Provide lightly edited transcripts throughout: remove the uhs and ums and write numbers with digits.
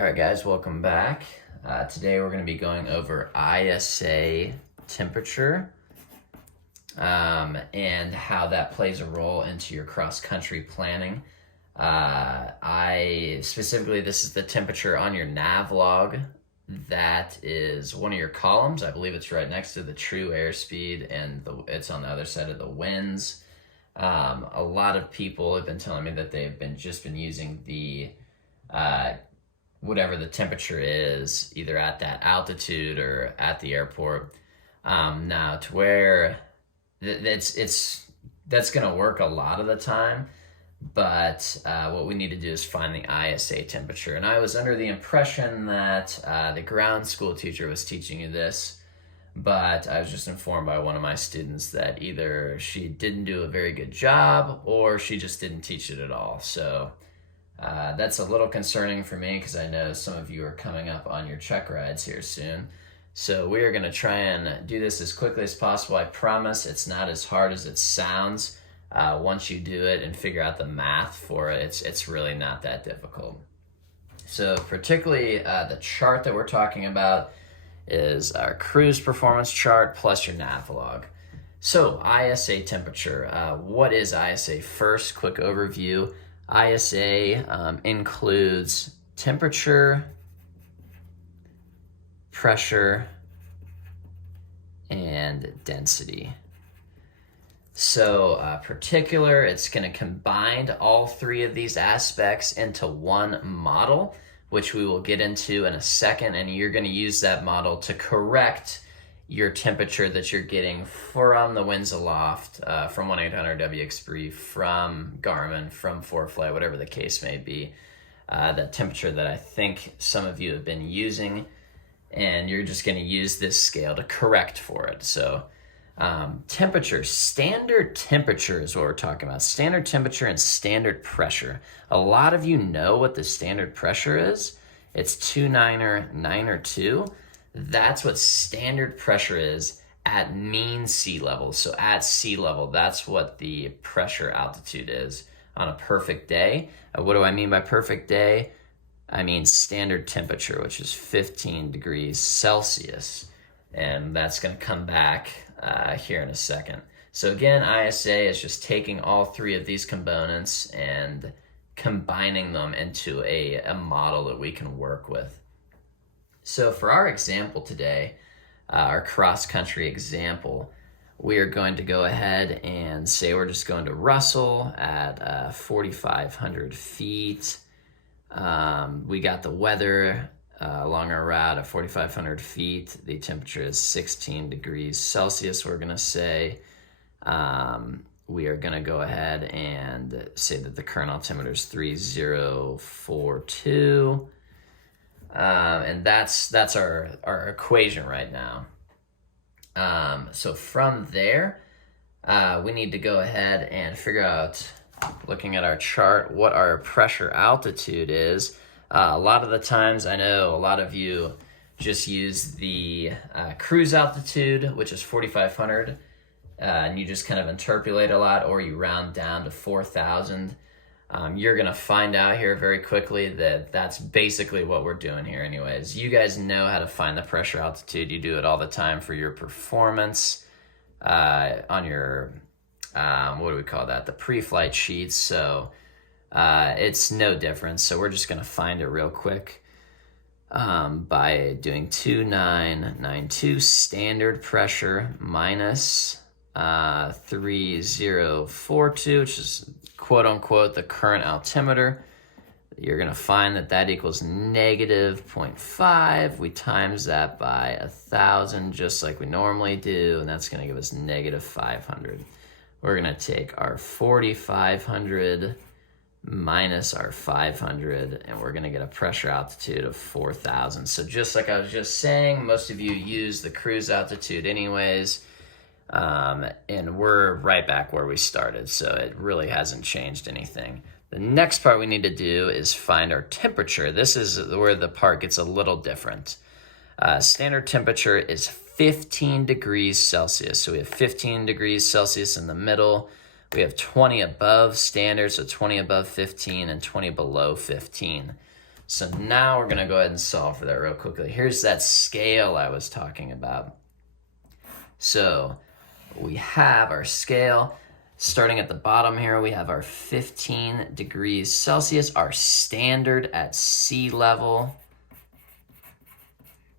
All right, guys, welcome back. Today we're going to be going over ISA temperature and how that plays a role into your cross-country planning. Specifically, this is the temperature on your nav log. That is one of your columns. I believe it's right next to the true airspeed, and it's on the other side of the winds. A lot of people have been telling me that they've been using the whatever the temperature is, either at that altitude or at the airport. Now, to where that's going to work a lot of the time, but what we need to do is find the ISA temperature. And I was under the impression that the ground school teacher was teaching you this, but I was just informed by one of my students that either she didn't do a very good job or she just didn't teach it at all. So that's a little concerning for me because I know some of you are coming up on your check rides here soon. So we are going to try and do this as quickly as possible. I promise it's not as hard as it sounds. Once you do it and figure out the math for it, it's really not that difficult. So particularly the chart that we're talking about is our cruise performance chart plus your nav log. So ISA temperature. What is ISA? First, quick overview. ISA includes temperature, pressure, and density. So particular, it's going to combine all three of these aspects into one model, which we will get into in a second, and you're going to use that model to correct your temperature that you're getting from the winds aloft, from 1-800-WX-BRIEF, from Garmin, from ForeFlight, whatever the case may be. That temperature that I think some of you have been using, and you're just going to use this scale to correct for it. So temperature, standard temperature is what we're talking about. Standard temperature and standard pressure. A lot of you know what the standard pressure is. It's 2.9 or 9 or 2. That's what standard pressure is at mean sea level. So at sea level, that's what the pressure altitude is on a perfect day. What do I mean by perfect day? I mean standard temperature, which is 15 degrees Celsius. And that's going to come back here in a second. So again, ISA is just taking all three of these components and combining them into a model that we can work with. So for our example today, our cross-country example, we are going to go ahead and say we're just going to Russell at 4,500 feet. We got the weather along our route at 4,500 feet. The temperature is 16 degrees Celsius, we're going to say. We are going to go ahead and say that the current altimeter is 3042. And that's our equation right now. So from there, we need to go ahead and figure out, looking at our chart, what our pressure altitude is. A lot of the times, I know a lot of you just use the cruise altitude, which is 4,500, and you just kind of interpolate a lot, or you round down to 4,000. You're going to find out here very quickly that that's basically what we're doing here anyways. You guys know how to find the pressure altitude. You do it all the time for your performance on your, what do we call that? The pre-flight sheets. So it's no different. So we're just going to find it real quick by doing 2992 standard pressure minus 3042, which is quote unquote the current altimeter. You're going to find that equals negative 0.5. We times that by 1,000 just like we normally do, and that's going to give us negative 500. We're going to take our 4,500 minus our 500, and we're going to get a pressure altitude of 4,000. So just like I was just saying, most of you use the cruise altitude anyways. And we're right back where we started, so it really hasn't changed anything. The next part we need to do is find our temperature. This is where the part gets a little different. Standard temperature is 15 degrees Celsius. So we have 15 degrees Celsius in the middle. We have 20 above standard, so 20 above 15 and 20 below 15. So now we're gonna go ahead and solve for that real quickly. Here's that scale I was talking about. So we have our scale. Starting at the bottom here, we have our 15 degrees Celsius, our standard at sea level.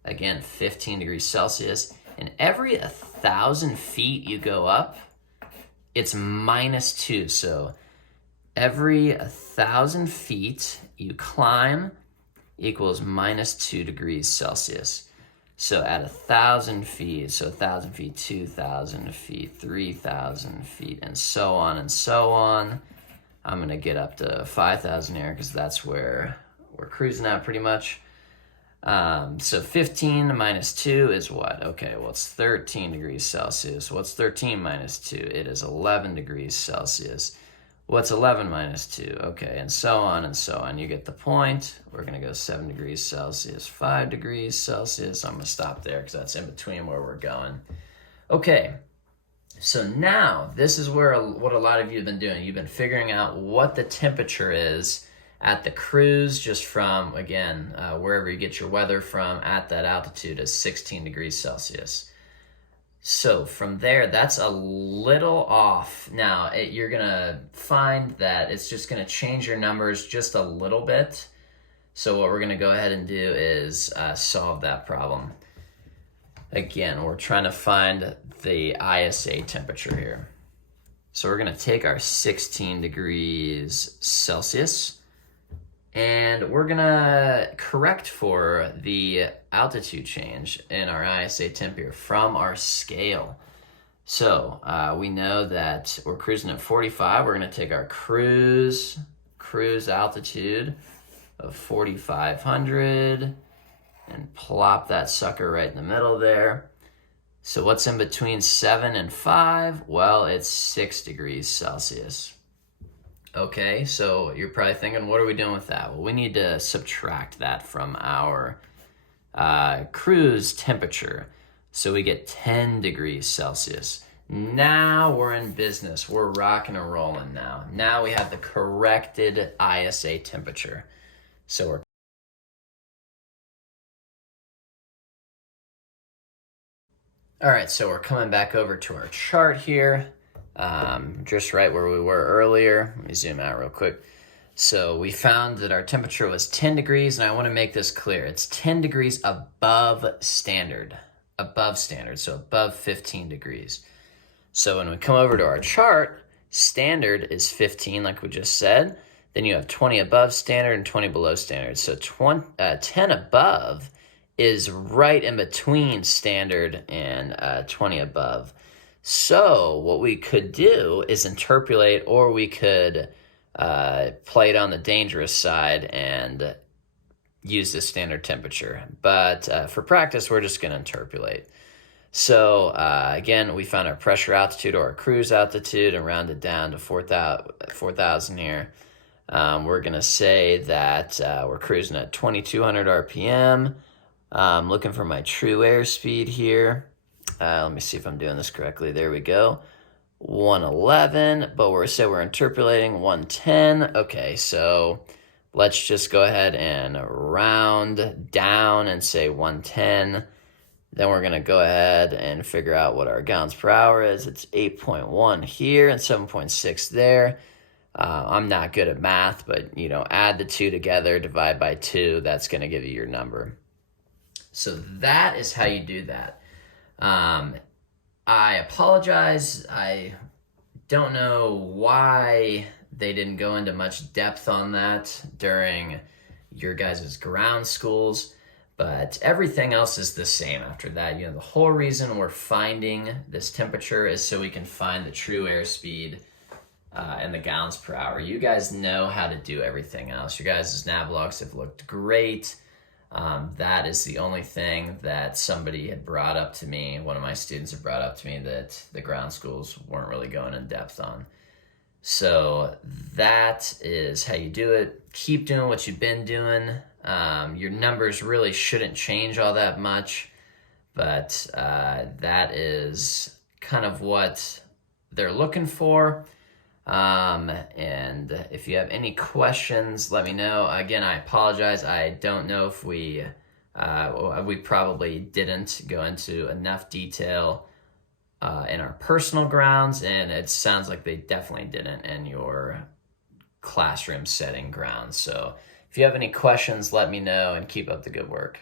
Again, 15 degrees Celsius. And every 1,000 feet you go up, it's -2. So every 1,000 feet you climb equals -2 degrees Celsius. So at 1,000 feet, so 1,000 feet, 2,000 feet, 3,000 feet, and so on and so on. I'm gonna get up to 5,000 here because that's where we're cruising at pretty much. So 15 minus 2 is what? Okay, well, it's 13 degrees Celsius. What's 13 minus 2? It is 11 degrees Celsius. What's 11 minus 2? Okay, and so on and so on. You get the point. We're going to go 7 degrees Celsius, 5 degrees Celsius. I'm going to stop there because that's in between where we're going. Okay, so now this is where what a lot of you have been doing. You've been figuring out what the temperature is at the cruise, just from, again, wherever you get your weather from at that altitude is 16 degrees Celsius. So from there, that's a little off. Now, you're going to find that it's just going to change your numbers just a little bit. So what we're going to go ahead and do is solve that problem. Again, we're trying to find the ISA temperature here. So we're going to take our 16 degrees Celsius, and we're going to correct for the altitude change in our ISA temp here from our scale. So we know that we're cruising at 45. We're going to take our cruise altitude of 4,500 and plop that sucker right in the middle there. So what's in between 7 and 5? Well, it's 6 degrees Celsius. Okay, so you're probably thinking, what are we doing with that? Well, we need to subtract that from our cruise temperature. So we get 10 degrees Celsius. Now we're in business. We're rocking and rolling now. Now we have the corrected ISA temperature. So we're all right, so we're coming back over to our chart here. Just right where we were earlier. Let me zoom out real quick. So we found that our temperature was 10 degrees, and I want to make this clear. It's 10 degrees above standard, so above 15 degrees. So when we come over to our chart, standard is 15, like we just said. Then you have 20 above standard and 20 below standard. So 10 above is right in between standard and 20 above. So what we could do is interpolate, or we could play it on the dangerous side and use the standard temperature. But for practice, we're just going to interpolate. So again, we found our pressure altitude or our cruise altitude and rounded down to 4,000 here. We're going to say that we're cruising at 2,200 RPM. I'm looking for my true airspeed here. Let me see if I'm doing this correctly. There we go. 111, but we're interpolating 110. Okay, so let's just go ahead and round down and say 110. Then we're going to go ahead and figure out what our gallons per hour is. It's 8.1 here and 7.6 there. I'm not good at math, but add the two together, divide by 2. That's going to give you your number. So that is how you do that. I apologize. I don't know why they didn't go into much depth on that during your guys' ground schools, but everything else is the same after that. The whole reason we're finding this temperature is so we can find the true airspeed and the gallons per hour. You guys know how to do everything else. Your guys' nav logs have looked great. That is the only thing that somebody had brought up to me, one of my students had brought up to me, that the ground schools weren't really going in depth on. So that is how you do it. Keep doing what you've been doing. Your numbers really shouldn't change all that much, but that is kind of what they're looking for. And if you have any questions, let me know. Again, I apologize. I don't know if we probably didn't go into enough detail in our personal grounds, and it sounds like they definitely didn't in your classroom setting grounds. So if you have any questions, let me know, and keep up the good work.